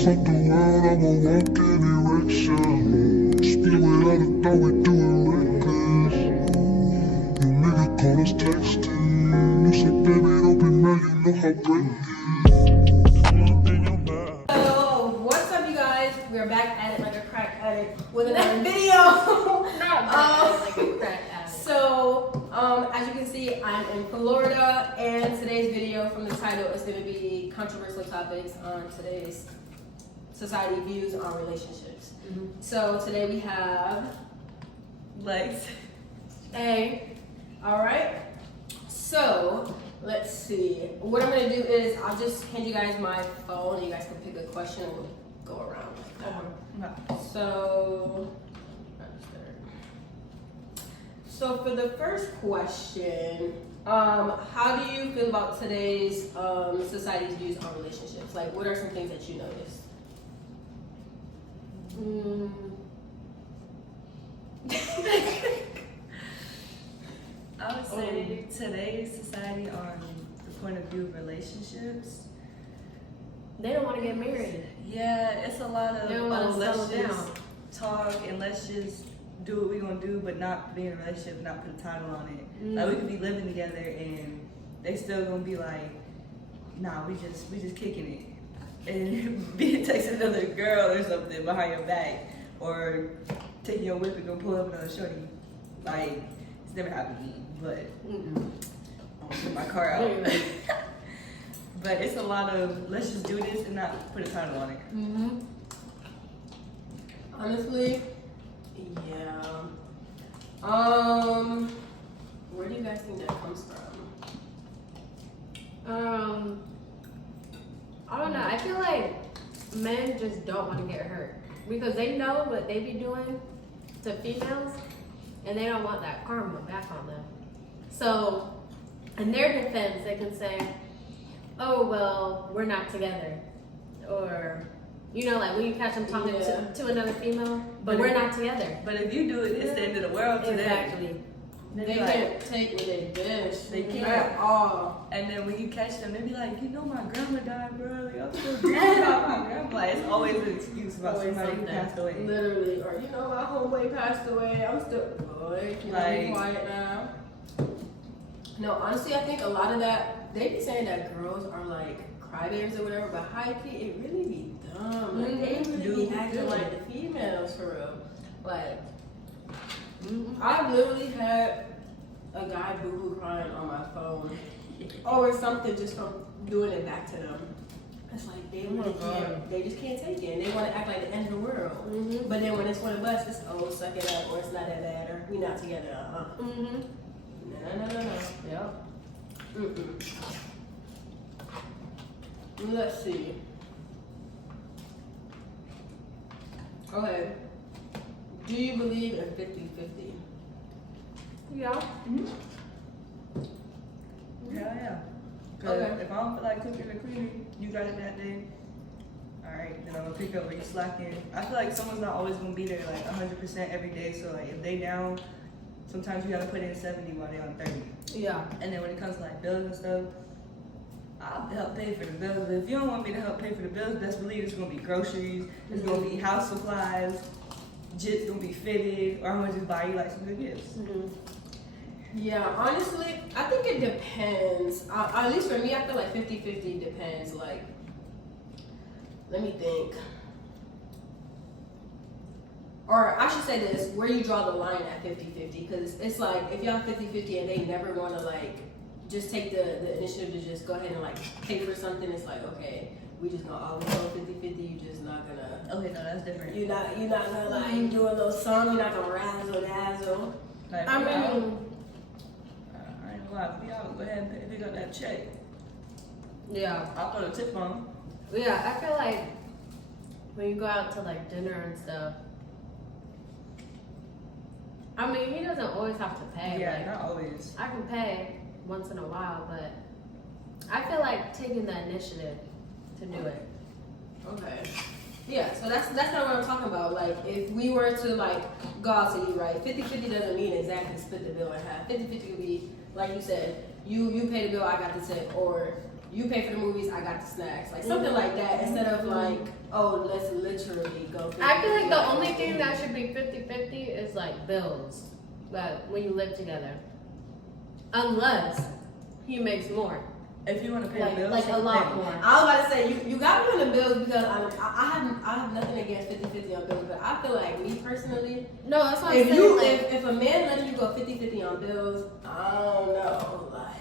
Fuck the world, I won't walk in erection. Speed without a thought, we do it reckless. You nigga call us texting. You said, baby, don't be mad, you know how great it is. So, what's up, you guys? We're back at it like a crack addict with another video. Like a crack addict. So, as you can see, I'm in Florida, and today's video from the title is going to be controversial topics on today's society views on relationships. So, today we have Lex. A. All right. So, let's see. What I'm going to do is I'll just hand you guys my phone, and you guys can pick a question and we'll go around like that. So for the first question, how do you feel about today's society's views on relationships? Like, what are some things that you noticed? I would say today's society on the point of view of relationships. They don't want to get married. Yeah, it's a lot of They don't wanna let's settle just down. talk and let's just do what we're gonna do, but not be in a relationship, not put a title on it. Like we could be living together and they still gonna be like, nah, we just kicking it. And being texting another girl or something behind your back, or taking your whip and go pull up another shorty. Like, it's never happened to me, but I'll put my car out. But it's a lot of let's just do this and not put a title on it. Honestly, yeah. Where do you guys think that comes from? I don't know. I feel like men just don't want to get hurt because they know what they be doing to females and they don't want that karma back on them. So, in their defense, they can say, oh, well, we're not together. Or, you know, like when you catch them talking to another female, but we're not together. But if you do it, it's the end of the world to them. Exactly. They can't take what they dish. They can't. At all. And then when you catch them, they be like, you know, my grandma died, bro. Y'all still talking about my grandma. Like, it's always an excuse about Always somebody who something. passed away. Literally. Or, you know, my homeboy passed away. I'm still, boy, can I be Like- quiet now? No, honestly, I think a lot of that, they be saying that girls are like crybabies or whatever, but high key, it really be dumb. Like, they really be acting like the females for real. Like, I've literally had a guy boo-hoo crying on my phone or something just from doing it back to them. It's like they just can't take it, and they want to act like the end of the world. But then when it's one of us, it's suck it up, or it's not that bad, or we not together. No. Yep. Let's see. Okay. Do you believe in 50-50? Yeah. Yeah. Okay. If I don't feel like cooking or cleaning, you got it that day. Alright, then I'm gonna pick up where you slacking. I feel like someone's not always gonna be there like 100% every day. So like if they down, sometimes you gotta put in 70 while they on 30. Yeah. And then when it comes to like bills and stuff, I'll help pay for the bills. But if you don't want me to help pay for the bills, best believe it's gonna be groceries, it's gonna be house supplies, jit's gonna be fitted, or I'm gonna just buy you like some good gifts. Yeah, honestly, I think it depends. At least for me, I feel like 50-50 depends. Like, let me think. Or I should say this, where you draw the line at 50-50. Because it's like, if y'all 50-50 and they never want to, like, just take the initiative to just go ahead and, like, pay for something, it's like, okay, we just gonna always go 50-50. You just not gonna... Okay, no, that's different. You're not gonna, like, do a little song. You're not gonna razzle dazzle. Like, I mean... I ain't gonna lie, if y'all go ahead and pick up that check, Yeah. I'll throw the tip on. Yeah, I feel like when you go out to like dinner and stuff, I mean, he doesn't always have to pay. Yeah, Like, not always. I can pay once in a while, but I feel like taking the initiative to do it. Okay. Yeah, so that's kind of what I'm talking about. Like, if we were to, like, go out to eat, right, 50-50 doesn't mean exactly split the bill in half. 50-50 could be, like you said, you pay the bill, I got the tip, or you pay for the movies, I got the snacks, like something like that, instead of like, oh, let's literally go. I feel like the only thing that should be 50-50 is like bills, but when you live together, unless he makes more, If you want to pay the bills, like a lot more. I was about to say you got me on the bills because I have nothing against 50-50 on bills, but I feel like me personally, No, that's what I'm if saying. you like, if a man letting you go 50-50 on bills, I don't know, like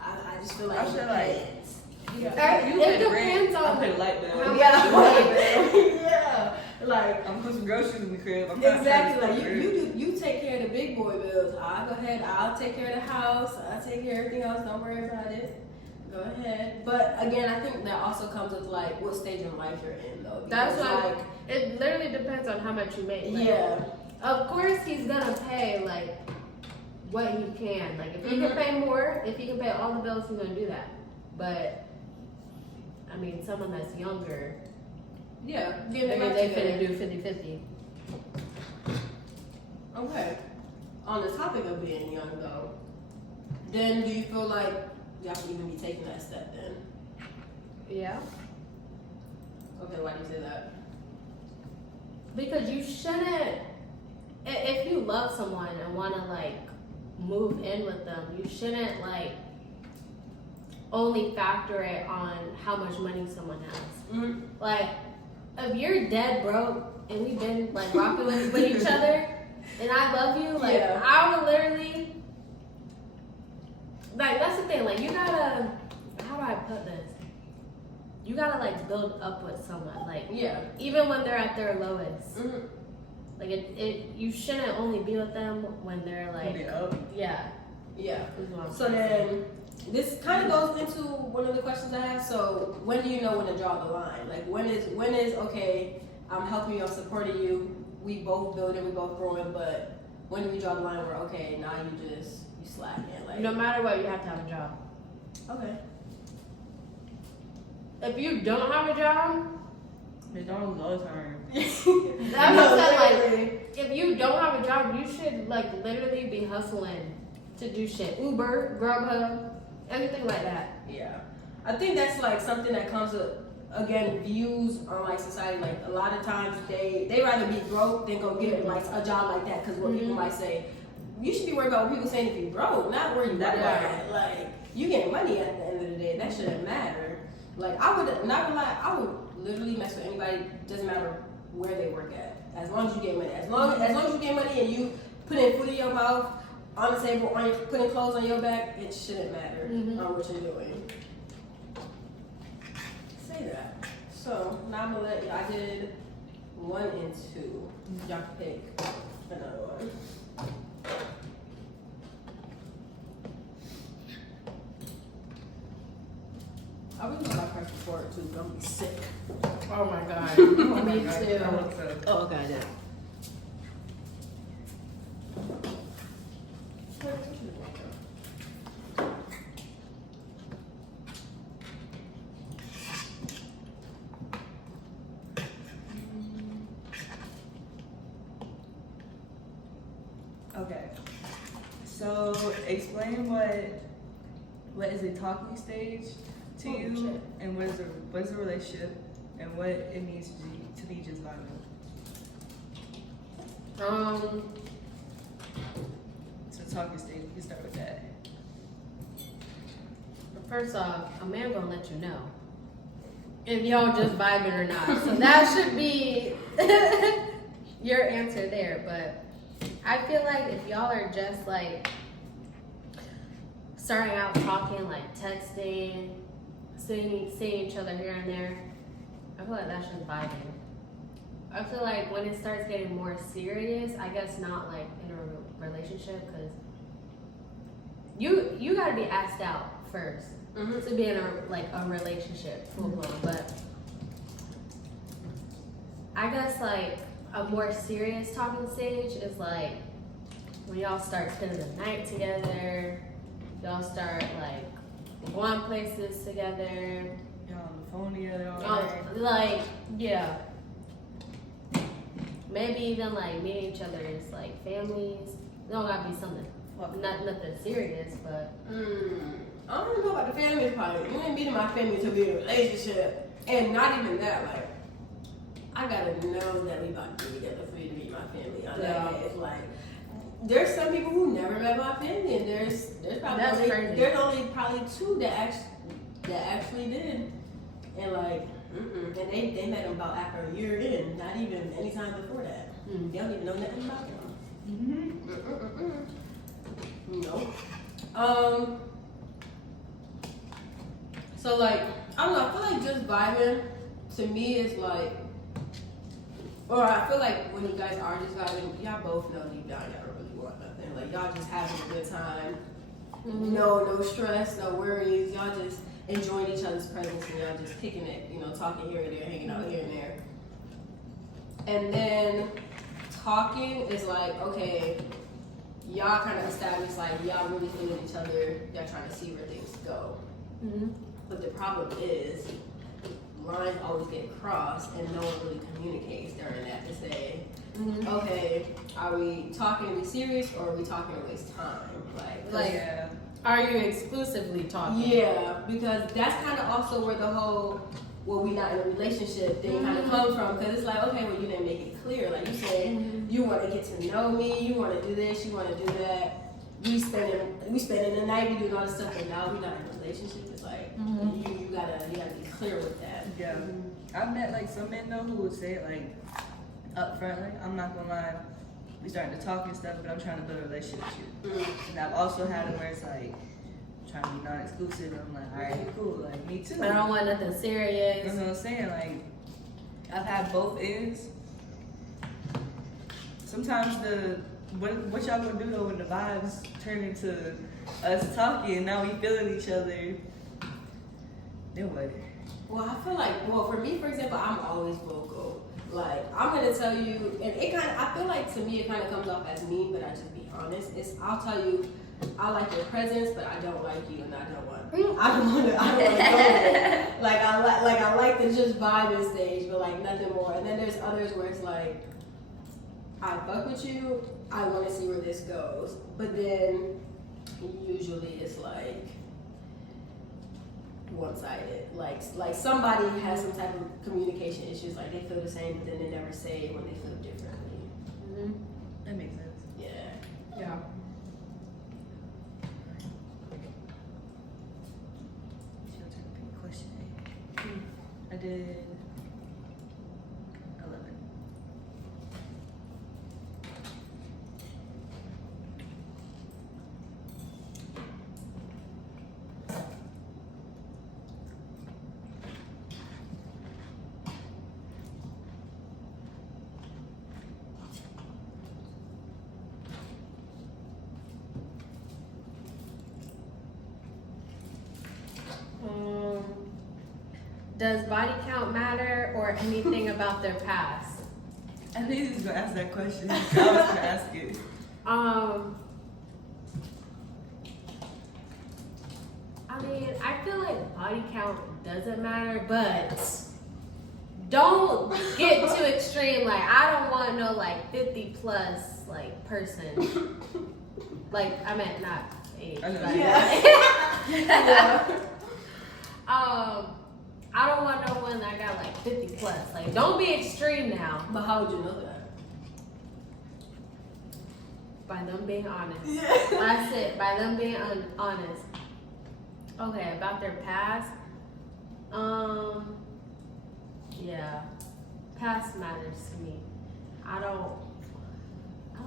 I just feel like I feel like- yeah. You It pay the depends rent, on I pay the light bill. how Yeah, like I'm putting some groceries in the crib. I'm not exactly. paying Like for it. you take care of the big boy bills. I'll go ahead. I'll take care of the house. I'll take care of everything else. Don't worry about it. Go ahead. But again, I think that also comes with like what stage in life you're in, though. That's Because, why it literally depends on how much you make. Like, yeah. Of course, he's gonna pay like what he can. Like if he can pay more, if he can pay all the bills, he's gonna do that. But I mean, someone that's younger, Yeah. maybe they finna do 50-50. Okay. On the topic of being young, though, then do you feel like you have to even be taking that step then? Yeah. Okay. Why do you say that? Because you shouldn't, if you love someone and want to like move in with them, you shouldn't like only factor it on how much money someone has. Mm-hmm. Like, if you're dead broke and we've been like rocking with each other and I love you, like Yeah. I would literally, like that's the thing, like you gotta, how do I put this? You gotta like build up with someone, like Yeah. even when they're at their lowest. Mm-hmm. Like you shouldn't only be with them when they're like, Be up. yeah. Yeah. is what I'm So then, this kind of goes into one of the questions I have. So when do you know when to draw the line? Like when is okay? I'm helping you, I'm supporting you. We both building, we both growing. But when do we draw the line where okay, now you slacking? Like no matter what, you have to have a job. okay, If you don't have a job, McDonald's all the time. that's what I'm saying, like, literally. if you don't have a job, you should like literally be hustling to do shit. Uber, Grubhub, anything like that. Yeah, I think that's like something that comes with again views on like society. Like a lot of times they rather be broke than go get like a job like that because what people might say. You should be worried about what people saying if you broke, not where you That work part. at. Like you get money at the end of the day. That shouldn't matter. Like I would not gonna lie, I would literally mess with anybody. Doesn't matter where they work at. As long as you get money. As long as you get money and you put in food in your mouth, on the table, on your, putting clothes on your back, it shouldn't matter on what you're doing. Say that. So now I'm gonna let you. I did 1 and 2. Y'all can pick another one. I really want my press report too. Don't be sick. Oh my god. Me too. Oh, okay, I did. Okay. So explain what is a talking stage to Oh, you, shit. and what is a relationship, and what it means to be just vibing. So talking stage, we can start with that. First off, a man gonna let you know if y'all just vibing or not. So that should be your answer there. But I feel like if y'all are just like starting out talking, like texting, seeing each other here and there, I feel like that's just vibing. I feel like when it starts getting more serious, I guess not like in a relationship, because you gotta be asked out first to be in a relationship full blown. But I guess like a more serious talking stage is like when y'all start spending the night together, y'all start like going places together, Y'all on the phone together all day. like yeah. Maybe even like meeting each other's like families. It don't gotta be something, not nothing serious, but I don't know about the family part. You ain't meeting my family to be in a relationship. And not even that, like, I gotta know that we about to be together for you to meet my family. On that head. Like, there's some people who never met my family, and there's only probably 2 that actually did. And like, and they met them about after a year in, not even any time before that. They don't even know nothing about them. No. So like, I don't know, I feel like just vibing to me is like, or I feel like when you guys are just vibing, y'all both know deep down y'all don't really want nothing. Like y'all just having a good time. No stress, no worries. Y'all just enjoying each other's presence and y'all just kicking it, you know, talking here and there, hanging out here and there. And then talking is like, okay, y'all kind of establish like y'all really feeling each other. Y'all trying to see where things go. But the problem is, lines always get crossed and no one really communicates during that to say, okay, are we talking to be serious or are we talking to waste time? Are you exclusively talking? Yeah, because that's kind of also where the whole, well, we not in a relationship thing kind of comes from. Because it's like, okay, well, you didn't make it clear. Like you said, you want to get to know me, you want to do this, you want to do that. We spending the night, we doing all this stuff, and now we not in a relationship. It's like you gotta be clear with that. Yeah, I've met like some men though who would say it like up front, like I'm not gonna lie, we starting to talk and stuff, but I'm trying to build a relationship with you. And I've also had it where it's like I'm trying to be non-exclusive, and I'm like, all right, cool, like me too. But I don't want nothing serious. You know what I'm saying? Like I've had both ends. Sometimes what y'all gonna do though when the vibes turn into us talking and now we feeling each other? Then what? Well, I feel like, for me, for example, I'm always vocal. Like, I'm gonna tell you, and it kind of, I feel like to me it kind of comes off as mean, but I just be honest. I'll tell you, I like your presence, but I don't like you, and I don't want to go there. Like I like to just vibe in stage, but like nothing more. And then there's others where it's like, I fuck with you, I want to see where this goes, but then usually it's like one-sided. Like somebody has some type of communication issues, like they feel the same, but then they never say when they feel differently. That makes sense. Yeah. It's your turn to pick a question. I did 11. Does body count matter or anything about their past? I knew he was gonna ask that question. I was gonna ask it. I mean, I feel like body count doesn't matter, but don't get too extreme. Like, I don't want no like 50 plus like person. Like, I meant not age. I know. But Yeah. I don't want no one that got like 50 plus. Like, don't be extreme now. But how would you know that? By them being honest. Yeah. That's it. By them being honest. Okay, about their past. Yeah, past matters to me. I don't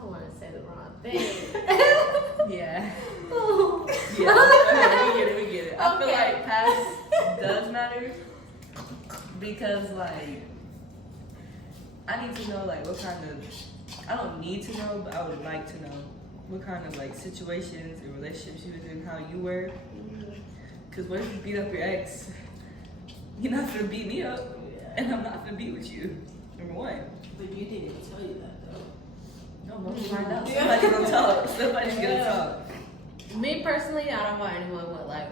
want to say the wrong thing. Yeah. Yeah. We get it. I feel Okay. like past does matter because like I need to know like what kind of, I don't need to know, but I would like to know what kind of like situations and relationships you was in, how you were. Cause what if you beat up your ex? You're not gonna beat me up, and I'm not gonna be with you. Number one. But you didn't even tell you that though. No, we'll find out. Somebody's gonna talk. Somebody's gonna talk. Me personally, I don't want anyone with like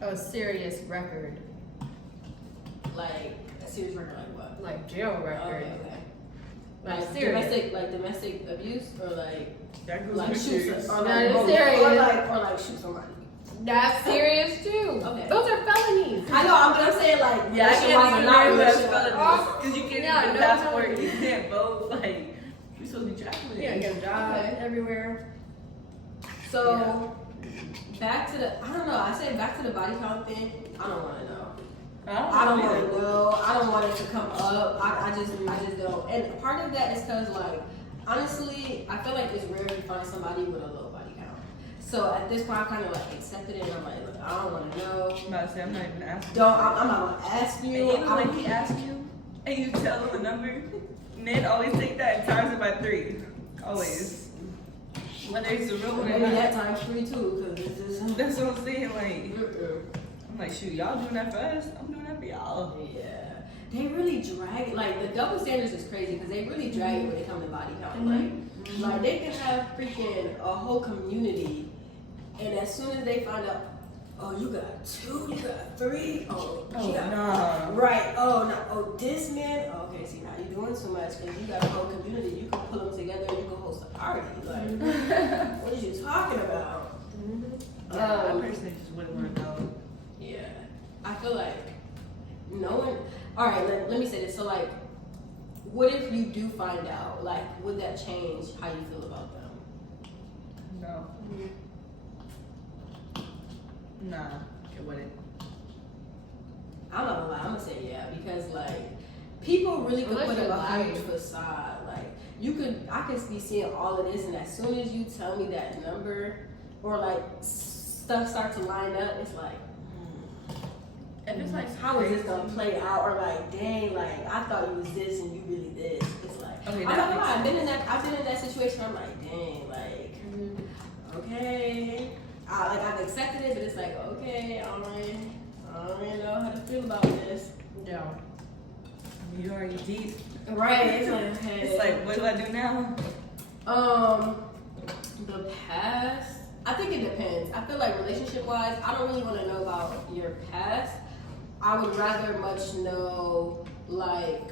a serious record, Like a serious record, like what? like jail record. Okay. Like serious. domestic abuse, or like That goes like with shoot serious. or No, like it's both. serious. or like shoot somebody. That's serious too. Okay. Those are felonies. I know, but I'm saying like Yeah, I relationship-wise can't or even not remember that relationship-wise. felony. Because you can't Yeah, even no passport, felony. you can't vote. Like, we supposed to be traveling. Yeah, get a job Okay. everywhere. So back to the, I don't know. I say back to the body count thing. I don't want to know. I don't want to know. I don't want it to come up. I just don't. And part of that is because, like, honestly, I feel like it's rare to find somebody with a low body count. So at this point, I kind of like accepted it. And I'm like, look, I don't want to know. I'm about to say, I'm not even asking. I'm not gonna ask And you. even when he asks you, and you tell him a number, men always take that and times it by 3. Always. Whether it's a real one or Maybe not. that times 3 too, because it's just. That's what I'm saying. Like, Mm-mm. I'm like, shoot, y'all doing that for us? I'm doing that for y'all. Yeah, they really drag. Like the double standards is crazy because they really drag you when it comes to body count. Like they can have freaking a whole community, and as soon as they find out, oh, you got 2, you got 3, oh, you got nah. right, oh, no, oh, this man, okay, see now you're doing too much because you got a whole community. You can pull them together, and you can host a party. Like, what are you talking about? Yeah, I personally just wouldn't want to know. Yeah, I feel like no one. All right, let me say this. So, like, what if you do find out? Like, would that change how you feel about them? No. Nah, it wouldn't. I'm not gonna lie. I'm gonna say yeah because like people really could Unless put up you're a huge lying. facade. Like I could be seeing all of this, and as soon as you tell me that number or like stuff starts to line up, it's like. If it's like, How is this gonna play out? Or like, dang, like I thought you was this and you really this. It's like, Okay, I'm that not gonna makes lie. I've been in that situation. I'm like, dang, like, okay. I've accepted it, but it's like, okay, I don't really know how to feel about this. Yeah. you already deep. Right? It's like, okay. It's like, what do I do now? The past. I think it depends. I feel like relationship wise, I don't really want to know about your past. I would rather much know like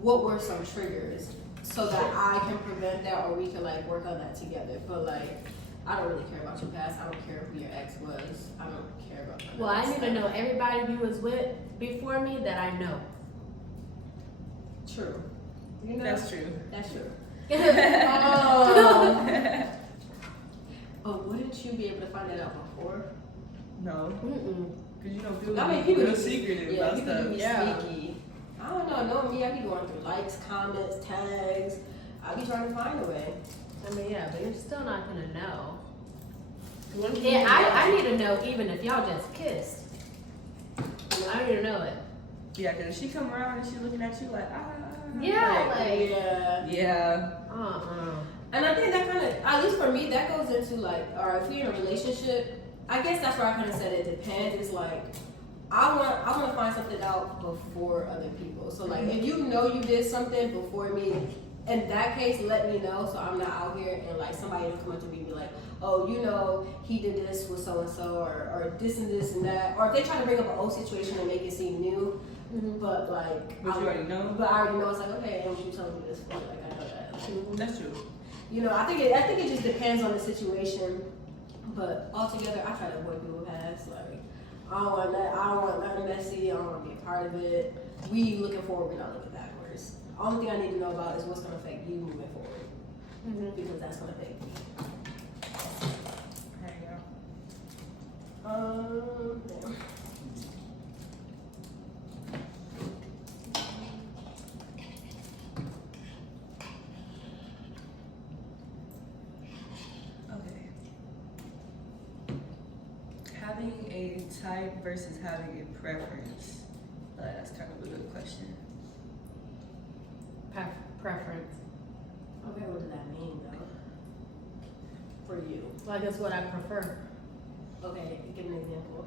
what were some triggers so that I can prevent that or we can like work on that together. But like I don't really care about your past. I don't care who your ex was. I don't care about that. Well, I need to know everybody you was with before me that I know. True. You know, That's true. That's true. No. But wouldn't you be able to find that out before? Mm-mm. Because you know, people I mean, be people real do- secretive Yeah, about people stuff. do be Yeah. sneaky. I don't know. Knowing me, I be going through likes, comments, tags. I be trying to find a way. I mean, yeah, but you're still not gonna know. What if Yeah, you- I need to know even if y'all just kissed. I need to know it. Yeah, because if she come around and she looking at you like, Yeah, like, Yeah. yeah. And I think that kind of, at least for me, that goes into like, or if you're in a relationship, I guess that's where I kind of said it depends. It's like, I want to find something out before other people. So like, if you know you did something before me, in that case, let me know so I'm not out here and like somebody will come up to me and be like, oh, you know, he did this with so and so, or this and this and that, or if they try to bring up an old situation and make it seem new, but like, But you already know. But I already know it's like, okay, and what you telling me this for? Like I know that. Like, That's true. you know, I think it just depends on the situation. But altogether, I try to avoid people past. Like, I don't want that. I don't want nothing messy. I don't want to be a part of it. We looking forward, we're not looking backwards. Only thing I need to know about is what's going to affect you moving forward, because that's going to affect me. There you go. Yeah. Okay. Having a type versus having a preference. That's kind of a good question. Preference. Okay, what does that mean though? For you? Like, that's what I prefer. Okay, give an example.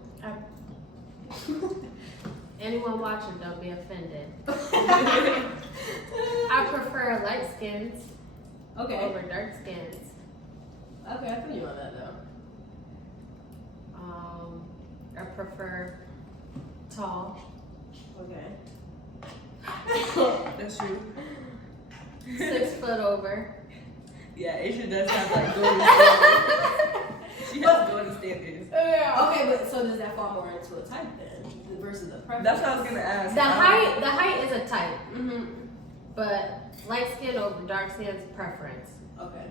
Anyone watching, don't be offended. I prefer light skins Okay. over dark skins. Okay, I feel you on that though. I prefer tall. Okay. That's true. 6 foot over. Yeah, Asia does have like golden standards. She has to go to standards. Yeah. Okay, but so does that fall more into a type then versus a preference? That's what I was gonna ask. The height is a type, Mm-hmm. but light skin over dark skin is preference. Okay.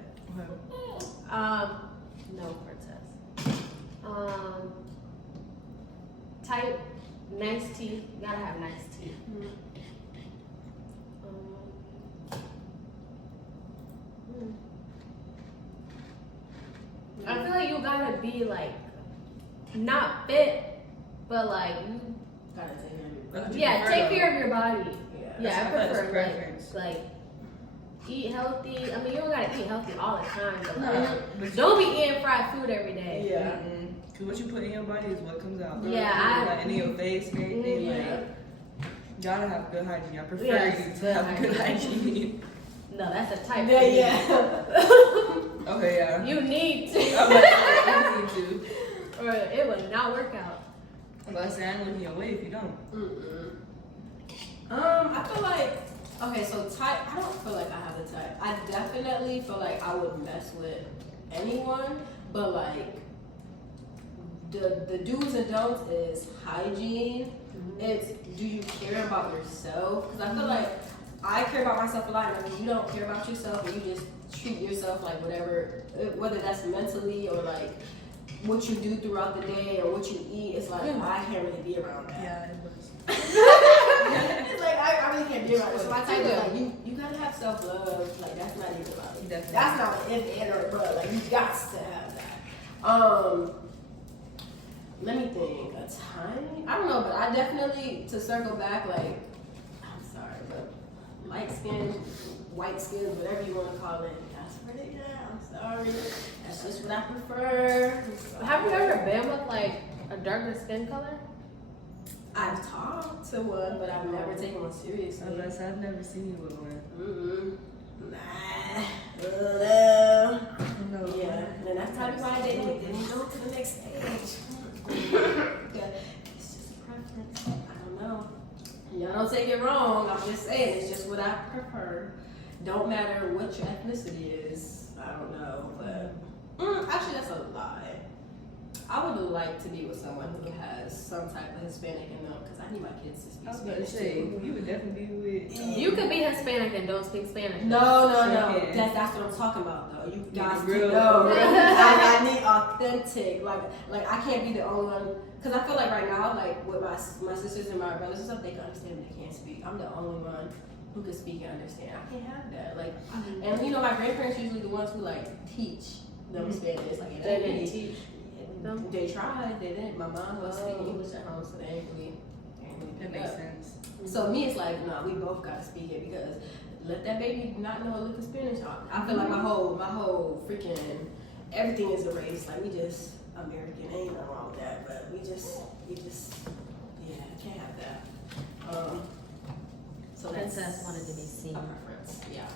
No princess. Type, nice teeth. You gotta have nice teeth. I feel like you gotta be like not fit, but like Gotta take care of your That's body. yeah, take care of your body. Yeah. Yeah, I That's prefer preference. like eat healthy. I mean, you don't gotta eat healthy all the time, but like But don't be eating fried food every day. Yeah. Cause what you put in your body is what comes out. Yeah, Like in your face and everything. Yeah. Like, you gotta have good hygiene. I prefer Yes, you to good have good hygiene. hygiene. No, that's a type. Yeah, for me. yeah. Okay, yeah. You need to, I'm like, I need to. or it would not work out. I'm about to say I ain't looking your way if you don't. Mm-mm. I feel like okay, so type. I don't feel like I have a type. I definitely feel like I would mess with anyone, but like the do's and don'ts is hygiene. It's do you care about yourself? Because I feel like I care about myself a lot, and if you don't care about yourself, and you just treat yourself like whatever, whether that's mentally or like what you do throughout the day or what you eat, it's like I can't really be around that. Yeah, it was. It's like I really can't be around it. So my type is like you gotta have self love. Like that's not even about it. Definitely. That's not an if and or but. Like you got to have that. Let me think. A tiny. I don't know, but I definitely to circle back. Like I'm sorry, but light skin, white skin, whatever you want to call it. That's where they at. I'm sorry. That's just what I prefer. Have you ever been with like a darker skin color? I've talked to one, but I've never taken one seriously. I was about to say, I've never seen you with one. Nah. No. Yeah. And that's probably why they didn't go to the next stage. Yeah. It's just a preference. I don't know. Y'all don't take it wrong. I'm just saying it's just what I prefer. Don't matter what your ethnicity is. I don't know, but actually that's a lie. I would like to be with someone who has some type of Hispanic in them because I need my kids to speak I was about to Spanish say, too. you would definitely be with. You could be Hispanic and don't speak Spanish. No. Second. That's what I'm talking about though. You Yeah, guys real. know. I need authentic. Like I can't be the only one. Cause I feel like right now, like with my sisters and my brothers and stuff, they can understand but they can't speak. I'm the only one who can speak and understand. I can't have that. Like, and you know, my grandparents usually the ones who like teach them Spanish. Like, They didn't teach. They tried. They didn't. My mom was speaking English at home, so they ain't really That pick makes up. sense. So me, it's like, no, we both gotta speak it because let that baby not know a lick of Spanish. I feel like my whole freaking everything is erased. Like we just American, ain't nothing wrong with that, but we just, yeah, can't have that. So that's Princess wanted to be seen. a preference, yeah.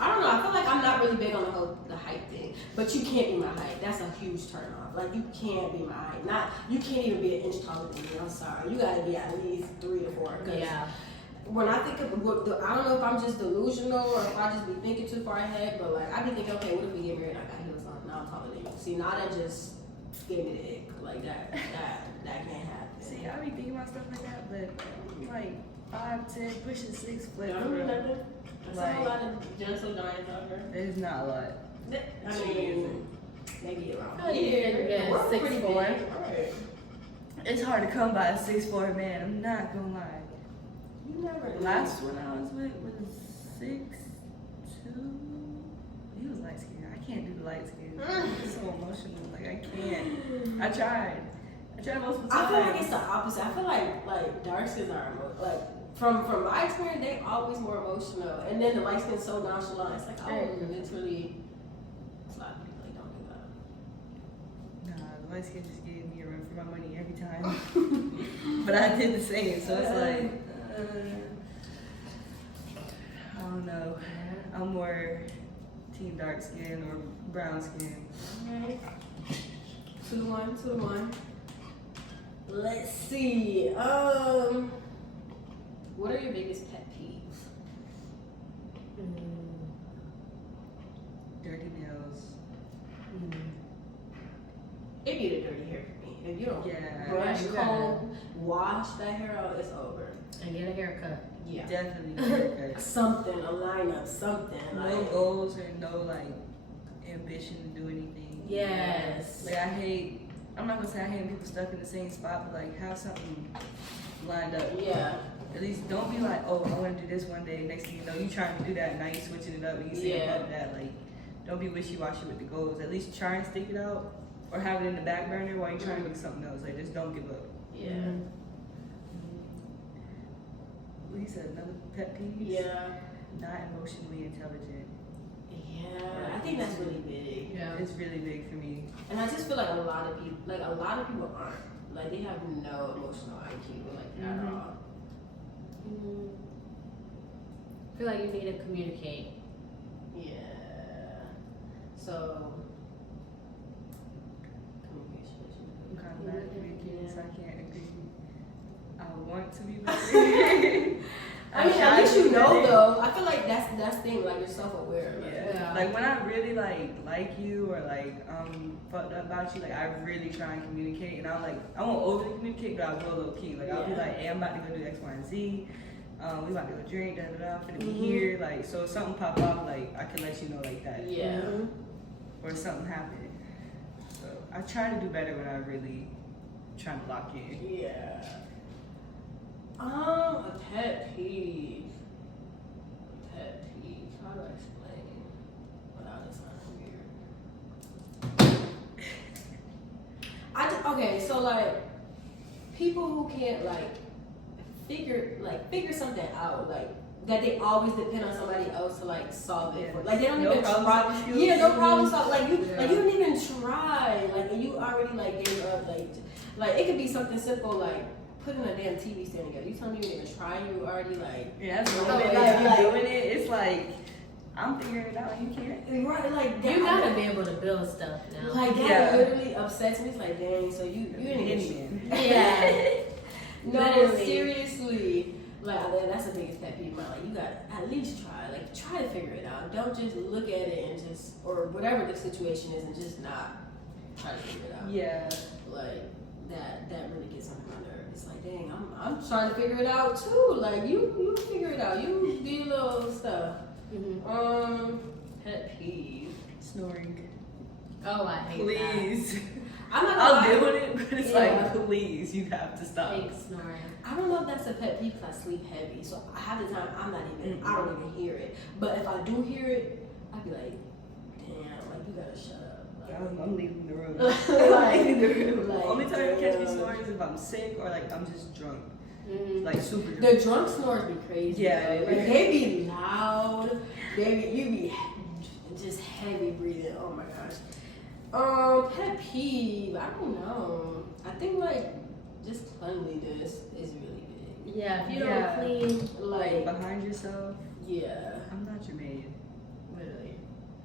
I don't know. I feel like I'm not really big on the height thing, but you can't be my height. That's a huge turn off. Like you can't be my height. You can't even be an inch taller than me. I'm sorry. You gotta be at least 3 to 4. Yeah. When I think of I don't know if I'm just delusional or if I just be thinking too far ahead, but like I be thinking, okay, what if we get married? I got heels on. Now I'm taller than you. See, now that just gave me the ick. Like that can't happen. See, I be thinking about stuff like that, but I'm like 5'10", pushing 6 foot. I don't know nothing. I saw a Like- lot of gentle giants out here. It's not a lot. I mean, maybe around Oh, here. yeah, We're pretty 6'4". big. Right. It's hard to come by a 6'4" man. I'm not gonna lie. You never know. Last one I was with was 6'2". He was light skinned. I can't do the light skin. It's so emotional. Like I can't. I tried multiple times. I feel like it's the opposite. I feel like dark skins are like from my experience, they always more emotional, and then the light skin's so nonchalant. It's like literally, it's a lot of people that don't do that. Nah, the light skin just gave me a run for my money every time. But I did the same, so it's like, I don't know. I'm more team dark skin or brown skin. Alright. 2-1. Let's see. What are your biggest pet peeves? dirty nails. It be the dirty hair for me. If you don't Yeah. brush, you gotta- comb, wash that hair out, it's over. And get a haircut. Yeah. Definitely haircut. Something, a lineup, something. No Like, goals or no like ambition to do anything. yes. Like I'm not gonna say I hate people stuck in the same spot, but like have something lined up. Yeah. At least don't be like, oh, I want to do this one day. Next thing you know, you trying to do that, and now you switching it up and you saying Yeah. about that. Like, don't be wishy-washy with the goals. At least try and stick it out, or have it in the back burner while you're trying to do something else. Like, just don't give up. Yeah. What he said, another pet peeve? Yeah. Not emotionally intelligent. Yeah. I think that's really big. Yeah. It's really big for me. And I just feel like a lot of people aren't. Like, they have no emotional IQ, like, at Mhm. all. I feel like you need to communicate. Yeah. So, communication. I'm kind of bad at communicating, so I can't agree. I want to be better. I mean, at least you know, though. I feel like that's the thing. Like, you're self-aware. Like, Yeah. Like when I really like you or like fucked up about you, like I really try and communicate, and I won't overly communicate, but I will low key. Like I'll be Yeah. like, hey, I'm about to go do X, Y, and Z. We about to go drink, da da da. I'm finna be Mhm. here. Like so, if something pop up, like I can let you know like that. Yeah. Or something happened. So I try to do better when I really try to lock in. Yeah. A pet peeve. Pet peeve. How do I explain without it sounding weird? Okay, so like people who can't figure something out, like that they always depend on somebody else to like solve it for. Like they don't No even problem try. solving skills. Yeah, no problem solving. Like you Yeah. like you don't even try. Like and you already like gave up. Like it could be something simple like putting a damn TV stand together. You tell me you didn't even try. You already like Yeah, that's the Like, way like- you're doing it. It's like I'm figuring it out, and you can't. right like that. You gotta be able to build stuff now. Like that Yeah. literally upsets me. It's like dang. So you didn't even. Indian. Yeah. No, Literally. seriously. Like that's the biggest pet peeve of mine. Like you gotta at least try. Like try to figure it out. Don't just look at it and just or whatever the situation is and just not try to figure it out. Yeah. Like that really gets on my nerves. It's like dang, I'm trying to figure it out too. Like you figure it out. You do your little stuff. Pet peeve. Snoring. Oh, I hate Please. I'm not I'll gonna deal lie. with it, but it's Yeah. like, please, you have to that. stop. Fake snoring. I don't know if that's a pet peeve because I sleep heavy. So half the time I don't even hear it. But if I do hear it, I'd be like, damn, like you gotta shut up. Like, I'm leaving the room. Like- leaving the room. like, Only time you catch me yeah. snoring is if I'm sick or like I'm just drunk. Mm. Like super drunk. the drunk snores be crazy. Yeah, though. they Like, be. they be loud. You be just heavy breathing. Oh my gosh. Pet peeve. I don't know. I think like just cleanliness is really big. Yeah, if you Yeah. don't clean, Like Behind yourself, yeah. I'm not your maid. Literally.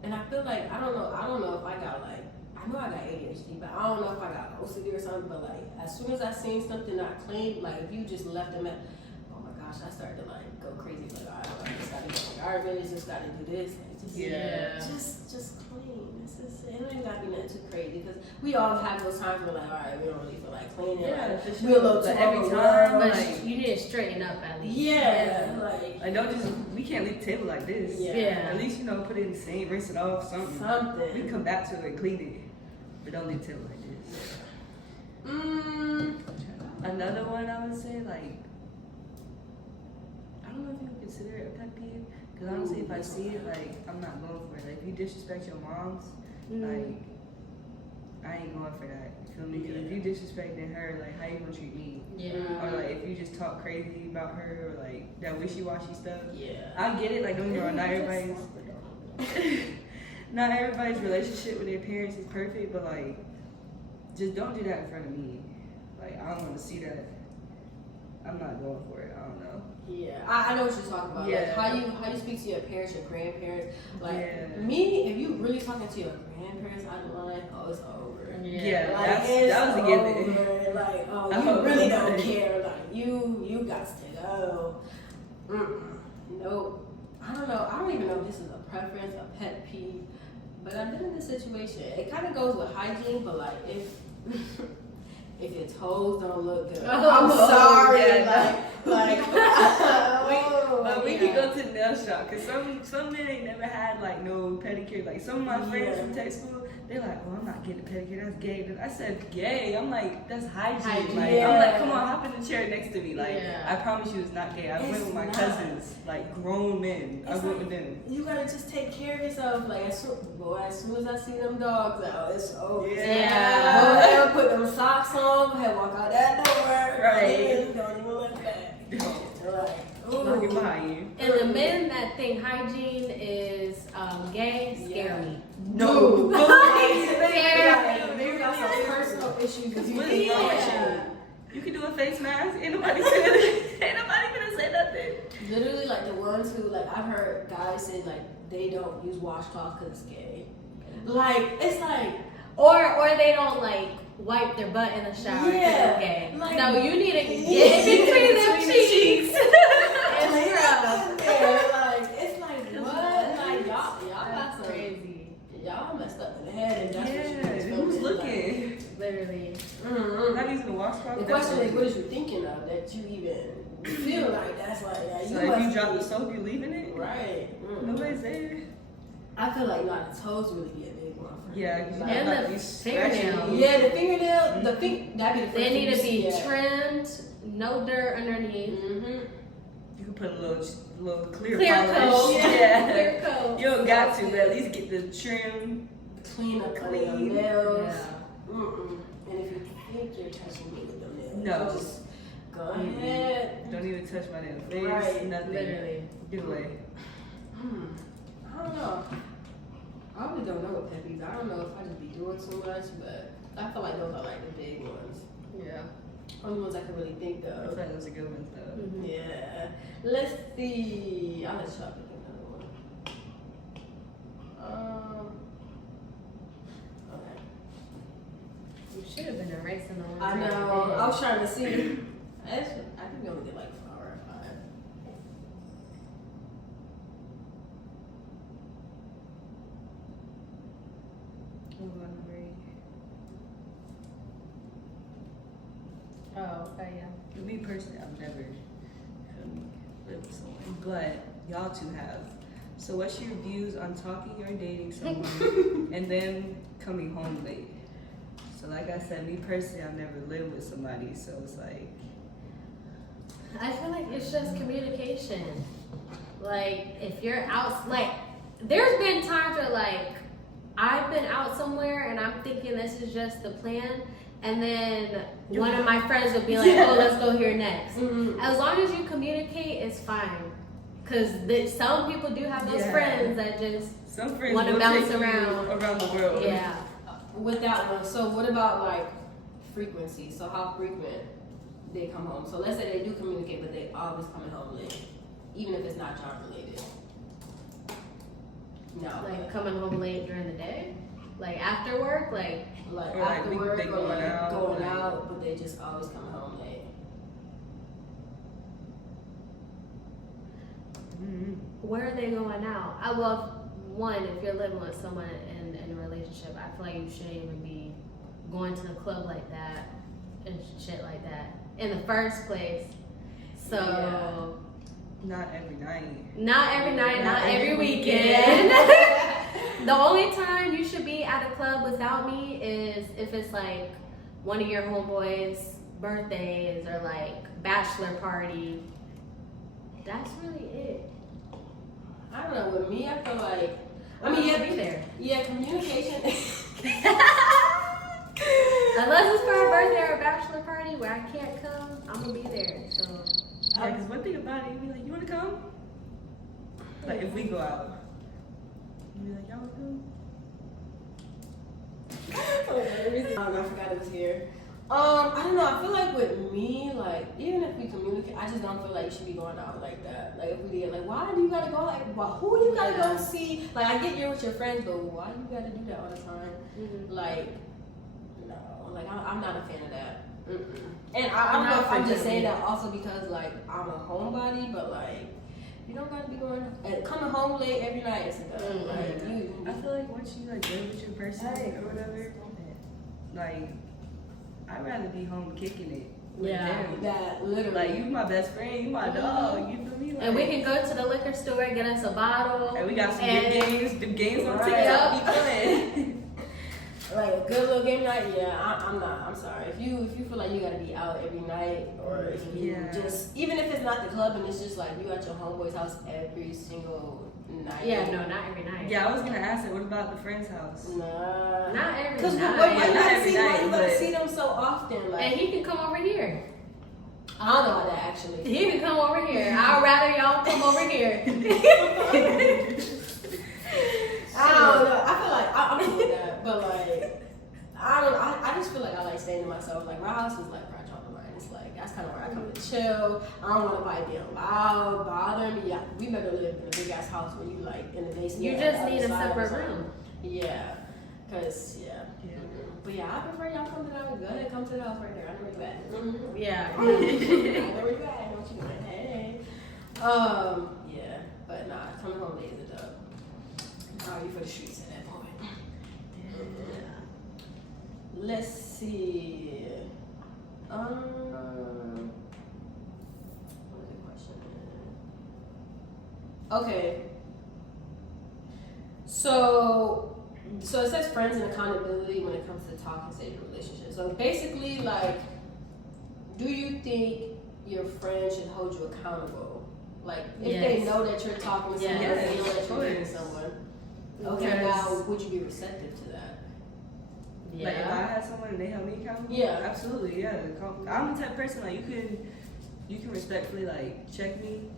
And I feel like I don't know if I got like I know I got ADHD, but I don't know if I got OCD or something. But like as soon as I seen something not clean, like if you just left them at, oh my gosh, I started to like go crazy. Like I just gotta go garbage, just gotta do this. Like, just, Yeah. just clean. It don't even gotta be nothing too crazy because we all have those times where like, all right, we don't really feel like cleaning. Yeah, like, for we're a little sure. too But every overwhelmed, time, but like- you need to straighten up at least. yeah, like Like don't just we can't leave the table like this. Yeah. Yeah. At least put it in the sink, rinse it off, something. We something. can come back to it and clean it. But don't leave the table like this. Another one I would say, like, I don't know if you would consider it a pet peeve. Because honestly, if I see it, like, I'm not going for it. Like, if you disrespect your moms, like, I ain't going for that. You feel me? Because if you disrespecting her, like, how you gonna treat me? Yeah. Or, like, if you just talk crazy about her, or, like, that wishy-washy stuff. Yeah. I get it, like, don't get me wrong, not everybody's relationship with their parents is perfect, but, like, just don't do that in front of me. Like, I don't want to see that. I'm not going for it. I don't know. Yeah, I know what you're talking about. Yeah. Like how you speak to your parents, your grandparents. Like Yeah. me, if you really talking to your grandparents out of line, oh, it's over. Yeah, Like, that was a given. over. Like, oh, I you hope really so. don't care. Like you got to go. Nope. I don't know. I don't even know if this is a preference, a pet peeve, But I've been in this situation. It kind of goes with hygiene, but like if if your toes don't look good, I'm sorry. Yeah, Like we could go to the nail shop because some men ain't never had like no pedicure. Like some of my friends from tech school, they're like, "Oh, I'm not getting a pedicure. That's gay." And I said, "Gay." I'm like, "That's hygiene." Like, I'm like, "Come on, hop in the chair next to me." Like, I promise you, it's not gay. I went with my cousins, like grown men. I went with them. You gotta just take care of yourself. Like as soon as I see them dogs out, it's over. Yeah. Go ahead, put them socks on. Go ahead, walk out that door. Right. Don't even look back. Look behind you. And the men that think hygiene is gay scare me. No. Maybe got some personal issues with you. You can do a face mask. Ain't nobody gonna say nothing. Literally, like the ones who, like, I've heard guys say, like, they don't use washcloth because it's gay. Like, it's like, Or they don't like wipe their butt in the shower because it's gay. Like, No, you need to get between their cheeks. And like, it's like, what? Like, y'all got some crazy. Y'all messed up in the head, and that's what you Who's looking? Literally. Not using a washcloth. The question is, what is you thinking of that you even feel like that's like that? So if you drop the soap, you leaving it? Right. Nobody's there. I feel like the toes really be a big one for me. Yeah, because Like, And like the these fingernails. yeah, the fingernail, that'd be the first They need to thing you be see, trimmed, no dirt underneath. You can put a little clear Clear polish. coat. Yeah. Clear coat. You don't got to, but at least get the trim. Clean up on Clean. your nails. Yeah. And if you think you're touching me with them nails, No. just go ahead. Don't even touch my damn face. Right. Nothing. Literally. Get away. I don't know. I really don't know what peppies. I don't know if I just be doing too much, but I feel like those are like the big ones. Yeah. Only ones I can really think I of. thought it was a good one though. Yeah. Let's see. I'll let y'all pick another one. Okay. You should have been erasing the ones. I that you know. did. I was trying to see. I think we only did like 4 or 5. Oh, okay, yeah. Me personally, I've never lived with someone, but y'all two have. So what's your views on talking or dating someone and then coming home late? So like I said, me personally, I've never lived with somebody, so it's like, I feel like it's just communication. Like, if you're out, like, there's been times where, like, I've been out somewhere and I'm thinking this is just the plan, and then one of my friends would be like, oh, let's go here next. As long as you communicate, it's fine. Because some people do have those friends that just some friends want to will bounce take you around the world. Yeah. With that one, so what about like frequency? So how frequent they come home? So let's say they do communicate, but they always coming home late, even if it's not job related. No, Like coming home late during the day, like after work, like Or like after work they or going like out, going like- out, but they just always come home late. where are they going out? I well, one, if you're living with someone in a relationship, I feel like you shouldn't even be going to the club like that and shit like that in the first place. So Not every night. not every night, not every weekend. The only time you should be at a club without me is if it's like one of your homeboys' birthdays or like bachelor party. That's really it. I don't know. With me, I feel like Be there. yeah, communication. Unless it's for a birthday or a bachelor party where I can't come, I'm gonna be there. So Yeah, because one thing about it, you be like, you want to come? Like if we go out, you be like, y'all want to come? I forgot it was here. I don't know. I feel like with me, like even if we communicate, I just don't feel like you should be going out like that. Like if we did, like why do you gotta go? Like who you gotta go see? Like I get you're with your friends, but why you gotta do that all the time? Like no, like I'm not a fan of that. And I don't know if I'm just saying that also because like I'm a homebody, but like You don't gotta be going coming home late every night. It's like you. I feel like once you like live with your person or whatever, like I'd rather be home kicking it. With them. That literally. Like you my best friend, you my dog. You feel me? Like, And we can go to the liquor store, get us a bottle. And we got some good games. The games on Right. TikTok be playing. Like a good little game night, I'm not. I'm sorry. If you feel like you gotta be out every night, or if you just even if it's not the club and it's just like you at your homeboy's house every single night. Yeah, no, not every night. Yeah, I was gonna ask it. What about the friend's house? Nah. Not every Because night. why you not gotta every see night, you gotta but- see them so often? Like And he can come over here. I don't know about that actually. He can come over here. I'd rather y'all come over here. I don't know. I feel like I'm cool with that, but like I just feel like I like staying to myself. Like my house is like where I draw the line. It's like that's kind of where I come to chill. I don't want nobody being loud, bothering me. Yeah, we better live in a big ass house where you like in the basement. You on just the need a other side or separate something. room. Yeah, cause But yeah, I prefer y'all come to the house. Go ahead, come to the house right there. I know where you at. Yeah. I know where you at. I know what you doing. Hey. Yeah, but nah, coming home late is a dub. How are you for the streets at that point? Let's see. What was the question? Okay. So it says friends and accountability when it comes to talking stage of relationships. So basically, like, do you think your friends should hold you accountable? Like, if they Yes. know that you're talking to someone, Yes, if they know that of you're dating course. someone. Okay, Because- now would you be receptive to that? Like if I had someone and they held me accountable, Yeah. absolutely, yeah. I'm the type of person like you can respectfully like check me,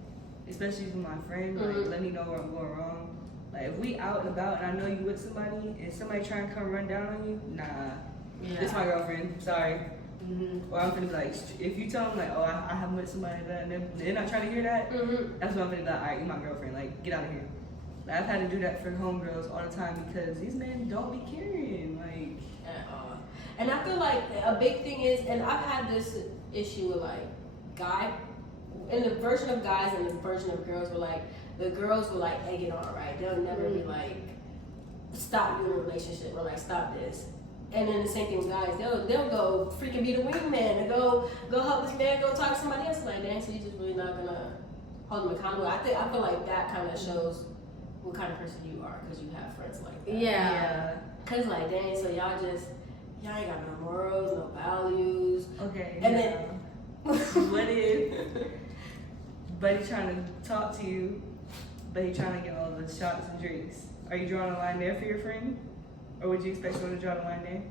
especially with my friend. Like Mhm. let me know where I'm going wrong. Like if we out and about and I know you with somebody and somebody trying to come run down on you, nah, this my girlfriend. Sorry. Mm-hmm. Or I'm gonna be like, if you tell them like, oh, I have with somebody that, and they're not trying to hear that, Mm-hmm. that's when I'm gonna be like, all right, you're my girlfriend. Like get out of here. Like, I've had to do that for homegirls all the time because these men don't be caring. Like. At all. And I feel like a big thing is, and I've had this issue with like in the version of guys and the version of girls where like the girls will like egg it on, right? They'll never be like, stop you in a relationship or like stop this. And then the same thing with guys, they'll go freaking be the wingman and go help this man go talk to somebody else. Like, dang, so you just really not gonna hold them accountable. I feel like that kind of shows what kind of person you are because you have friends like that. Yeah. Cause like, dang, so y'all ain't got no morals, no values. Okay. And yeah. What if buddy trying to talk to you, but he trying to get all the shots and drinks? Are you drawing a line there for your friend? Or would you expect someone to draw the line there?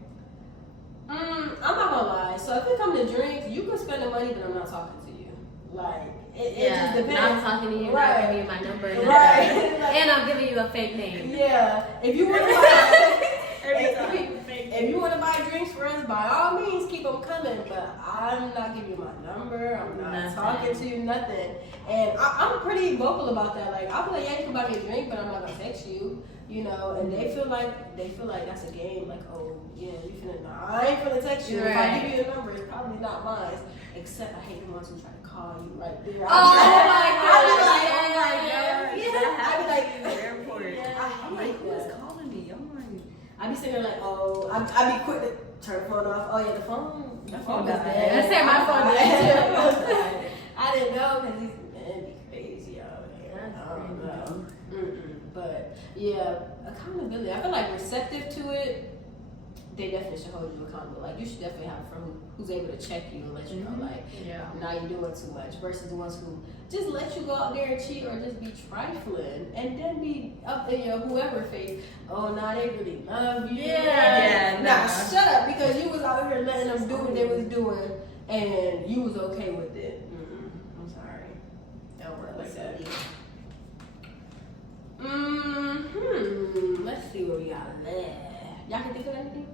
I'm not gonna lie. So if it comes to drinks, you can spend the money, but I'm not talking to you. Like, it just depends. Not talking to you, Right. not giving you my number, and Right. and I'm giving you a fake name. Yeah. If you want to buy, Every time. if you want to buy drinks for us, by all means, keep them coming. But I'm not giving you my number. I'm not Nothing. talking to you, nothing. And I'm pretty vocal about that. Like, I'll be like, yeah, you can buy me a drink, but I'm not gonna text you. You know, and they feel like that's a game. Like, oh yeah, you finna. Nah, I ain't finna text you. If I Right. give you the number, it's probably not mine. Except I hate the ones who try to call you right there. Oh my I'll be God. like, Oh my yeah. god. Yeah. That I'd be like, happened in the airport. Yeah. I'm like, who is calling me? I'm like, I be sitting there like, oh, I be quick to turn the phone off. Oh yeah, the phone is died. dead. I said my phone dead too. I didn't know because these men be crazy out here. That's I don't crazy. know. But yeah, accountability. I feel like receptive to it. They definitely should hold you accountable. Like you should definitely have a friend who's able to check you and let you know, like, Yeah. now you're doing too much. Versus the ones who just let you go out there and cheat or just be trifling and then be up in your whoever face. Oh, nah, they really love you. Yeah. Nah, Nah. shut up because you was out here letting them do what they was doing and you was okay with it. I'm sorry. Don't work like that. Let's see what we got left. Y'all can think of anything?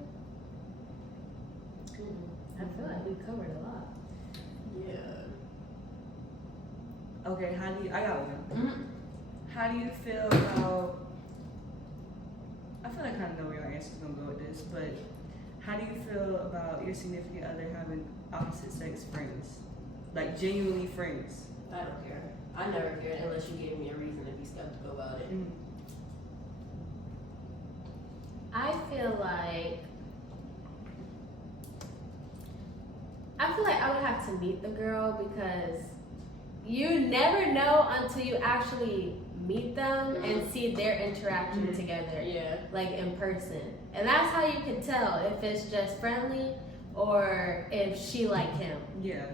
I feel like we covered a lot. Yeah. okay, I got one. Mm-hmm. How do you feel about, I feel like I kind of know where your answer's gonna go with this, but how do you feel about your significant other having opposite sex friends? Like genuinely friends? I don't care. I never cared unless you gave me a reason to be skeptical about it. I feel like I would have to meet the girl because you never know until you actually meet them and see their interaction together, Yeah. like in person. And that's how you can tell if it's just friendly or if she like him. Yeah.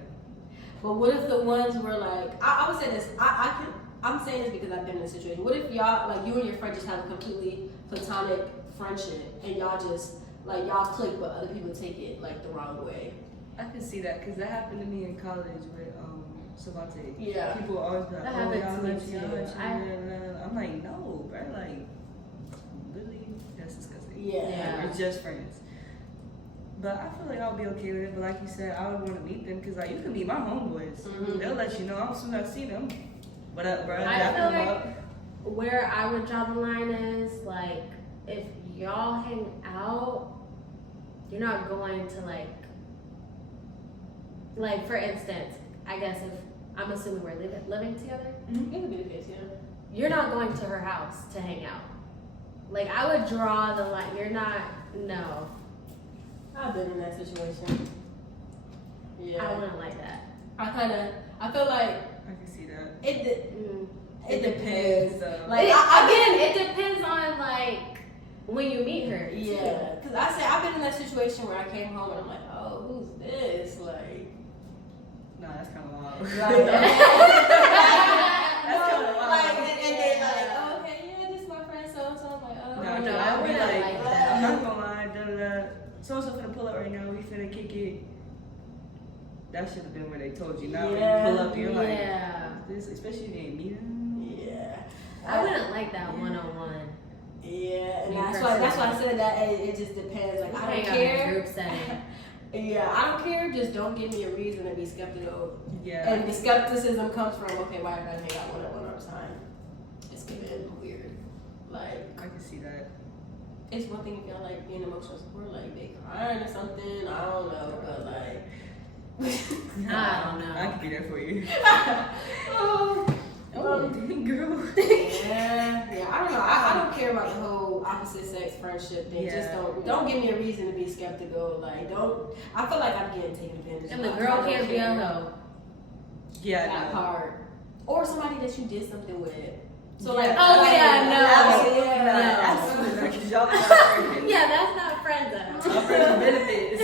But what if the ones were like, I would say this, I'm saying this because I've been in a situation. What if y'all, like you and your friend just have a completely platonic friendship and y'all just, like y'all click but other people take it like the wrong way? I can see that because that happened to me in college with Savante. Yeah. People always be like, That oh, happened y'all to me let you, y'all too. let you. I'm like, no, bro. Like, really? That's disgusting. Yeah. We're just friends. But I feel like I'll be okay with it. But like you said, I would want to meet them because like you can meet my homeboys. They'll let you know as soon as I see them. What up, bro? I feel like where I would draw the line is like if y'all hang out, you're not going to like for instance, I guess if I'm assuming we're living together, It could be the case, yeah. you're not going to her house to hang out. Like I would draw the line. You're not. No, I've been in that situation. Yeah. I wouldn't like that. I feel like I can see that. it depends. though. Like It depends on like when you meet her. too. yeah, because I've been in that situation where I came home and I'm like, oh, who's this? Like, Nah, that's kind of wild. like That's kinda wild. Like, and then like, oh, okay, yeah, this is my friend so and so. I'm like, oh, Nah, No, I I would be wouldn't like, like that. I'm not gonna lie, da. So finna pull up right now, we finna kick it. That should have been where they told you. Now Yeah. when you pull up, you're like, Yeah. this, especially if you didn't meet him. yeah. I wouldn't like that one-on-one. Yeah, and Me that's why I said that it just depends. Like, I don't Hang out in a care. group setting. Yeah, I don't care. Just don't give me a reason to be skeptical. Yeah. And the skepticism comes from, okay, why did I hang out with her one time? It's getting weird. Like, I can see that. it's one thing if y'all like being emotional support, like they crying or something. I don't know, but like, I don't know. I can be there for you. oh, Girl. yeah. I don't know. I don't care about the whole opposite sex friendship thing. Just Yeah. don't give me a reason to be skeptical. Like, don't. I feel like I'm getting taken advantage of. And the I girl don't can't be a care. hoe. Yeah, That no. part, or somebody that you did something with. So Yeah. like, Oh, like, yeah, no. Absolutely not. Yeah. Absolutely not. Because y'all are not friends. Yeah, that's not friends at all. Y'all friends with benefits.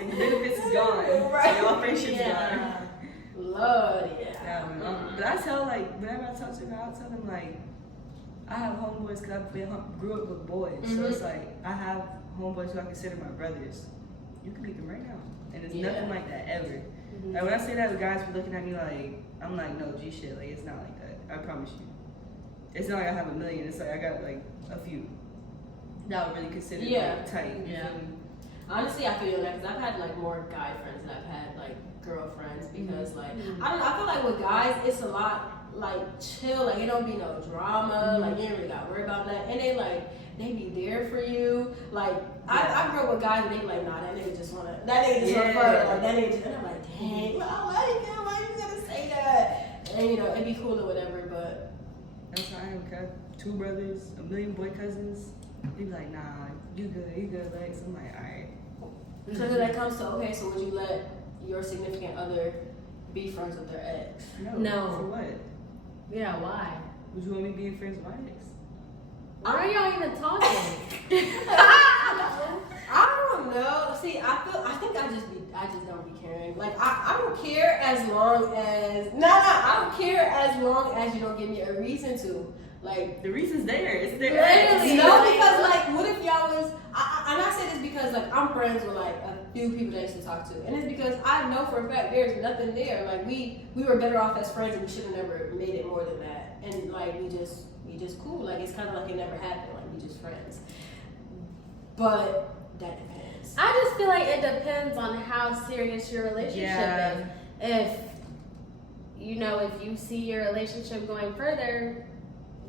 And the benefits is gone. Right. So y'all friendship's Yeah. gone. Lord, yeah. But I tell like whenever I talk to her, I'll tell them like I have homeboys because I grew up with boys, so it's like I have homeboys who I consider my brothers. You can meet them right now, and it's nothing like that ever. Like when I say that, the guys be looking at me like I'm like no G shit, like it's not like that. I promise you. It's not like I have a million. It's like I got like a few that I would really consider like, tight. You Yeah. feel me? Honestly, I feel you on that because I've had like more guy friends than I've had like girlfriends because like I don't know. I feel like with guys, it's a lot like chill. Like it don't be no drama. Like you ain't really got to worry about that. And they be there for you. Like I grew up with guys and they be like, nah, that nigga just wanna fuck. Like that nigga just. And I'm like, dang, well, I like him. Why you gonna say that? And you know, it'd be cool or whatever, but. That's how I am. Okay, 2 brothers, a million boy cousins. They be like, nah, you good, Lex. I'm like, alright. So then that comes to okay. So would you let your significant other be friends with their ex? No. For what? Yeah, why? Would you want me being friends with my ex? Why are y'all even talking? I don't know. See, I think I just don't be caring. Like I don't care as long as I don't care as long as you don't give me a reason to. Like The reason's there. It's there. Literally. no, because like what if y'all was and I say this because like I'm friends with like a few people that I used to talk to. And it's because I know for a fact there's nothing there. Like we were better off as friends and we should have never made it more than that. And like we just cool. Like it's kinda like it never happened, like we just friends. But that depends. I just feel like it depends on how serious your relationship is. If if you see your relationship going further,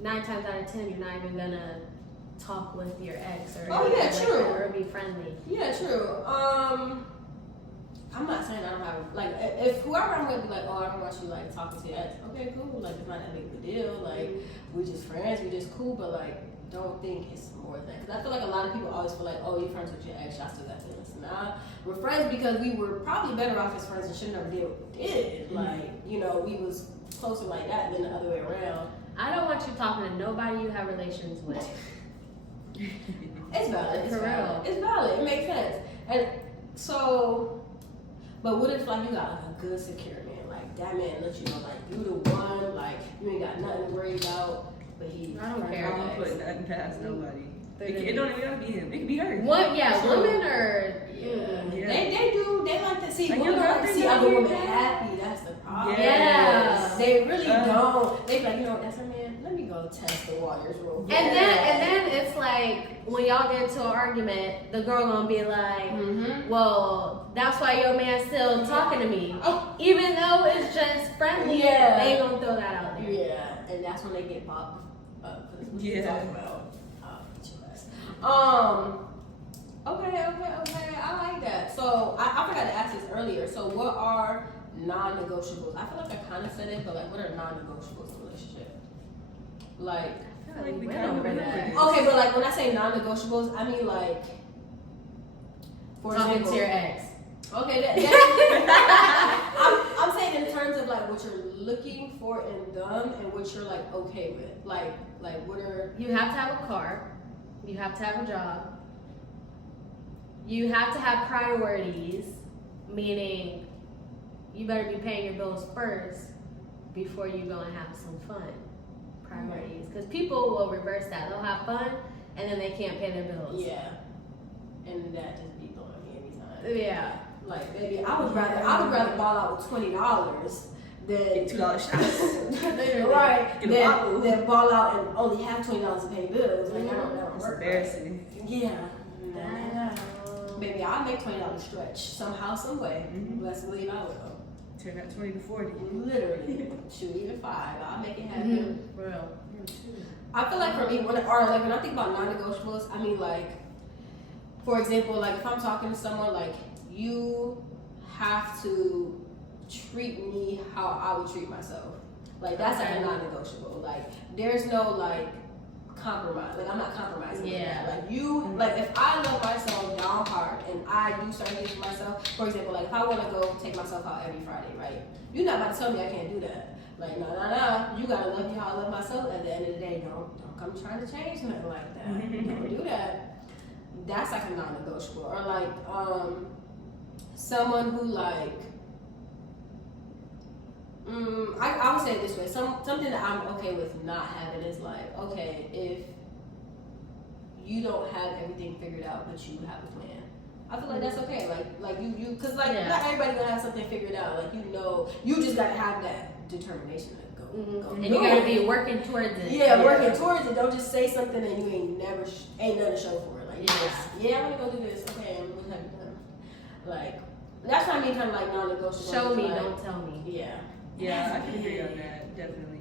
9 times out of 10, you're not even gonna talk with your ex or Oh, yeah, anything like true. that, or be friendly. Yeah, true. I'm not saying I don't have like if whoever I'm with be like, oh, I don't want you like talking to your ex. Okay, cool. Like it's not that big of a deal. Like we just friends, we just cool. But like don't think it's more than because I feel like a lot of people always feel like, oh, you're friends with your ex, y'all still got feelings. Nah, we're friends because we were probably better off as friends and should never did what we did. Like you know, we was closer like that than the other way around. I don't want you talking to nobody you have relations with. It's valid. It's For valid. real. It's valid. It makes sense. And so, but what if like you got like a good secure man, like that man let you know like you the one, like you ain't got nothing to worry about, but he. I don't I care. don't put nothing past nobody. They're It don't even gotta be him. It could be her. What? Yeah, True. women are. Yeah. Yeah. They do. They like to see Like, women your like to girlfriend see don't other hear women that? happy. That's the problem. Yes. They really don't. They be like, you know, that's a man. Let me go test the waters real quick. And then it's like when y'all get into an argument, the girl gonna be like, Mm-hmm. well, that's why your man's still talking to me. Oh. Even though it's just friendly, Yeah. they gonna throw that out there. Yeah, and that's when they get popped. What you Yeah. talking about? Okay. I like that. So I forgot to ask this earlier. So what are non-negotiables? I feel like I kind of said it, but like, what are non-negotiables in a relationship? Like, I feel like we Went kind of over went that. over this. okay, but like when I say non-negotiables, I mean like, for Talking example, to your ex. okay, I'm saying in terms of like what you're looking for in them and what you're like okay with. Like what are You have to have a car. You have to have a job. You have to have priorities, meaning you better be paying your bills first before you go and have some fun. Priorities. Because people will reverse that. They'll have fun and then they can't pay their bills. yeah, and that just be blowing me every time. Yeah. Like baby, I would rather ball out with $20 than $2 shots. right Get a bottle. than ball out and only have $20 to pay bills. Like I don't know. It's embarrassing. Yeah. Baby, I'll make $20 stretch somehow, some way. Mhm. Let's believe I will. Turn that 20 to 40. Literally, shoot, even 5. I'll make it happen. For real. I feel like for me, when I think about non-negotiables, I mean like, for example, like if I'm talking to someone, like you have to treat me how I would treat myself. Like that's like a non-negotiable. Like there's no like compromise. Like I'm not compromising. Yeah. With that. Like you, like if I love myself down hard and I do certain things for myself. For example, like if I want to go take myself out every Friday, right? You're not about to tell me I can't do that. Like no. You gotta love me how I love myself. At the end of the day, don't come trying to change nothing like that. Don't do that. That's like a non-negotiable. Or like someone who like. I would say it this way. Something that I'm okay with not having is like, okay, if you don't have everything figured out, but you have a plan. I feel like that's okay. Like you, cause like Yeah. not everybody gonna have something figured out. Like you just gotta have that determination to go. go And do you gotta it. be working towards it. Yeah, working towards it. Don't just say something and you ain't nothing to show for it. Like, Yeah. I want to go do this. Okay, and what have you done? Like, that's what I mean, kind of like non-negotiable. Show me, like, don't tell me. Yeah. Yeah, I That's can agree big. on that. Definitely.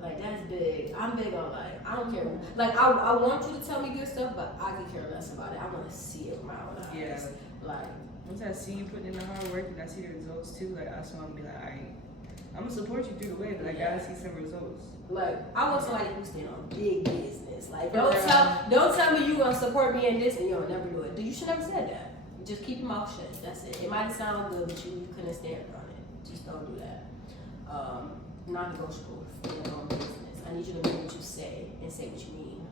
Like, that's big. I'm big on, like, I don't care. Like, I want you to tell me good stuff, but I could care less about it. I want to see it with my own eyes. Yeah. Like, Once I see you putting in the hard work and I see the results too, like I just want to be like, alright, I'm gonna support you through the way, but I gotta see some results. I want somebody who's stand on big business. Like, For don't real. tell me you gonna support me in this and you'll never do it. You should never said that. Just keep your mouth shut. That's it. It might sound good, but you couldn't stand on it. Just don't do that. Non-negotiable for your own business. I need you to mean what you say and say what you mean.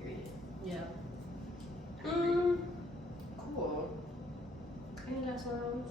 Period. Yeah. Cool. Any last words?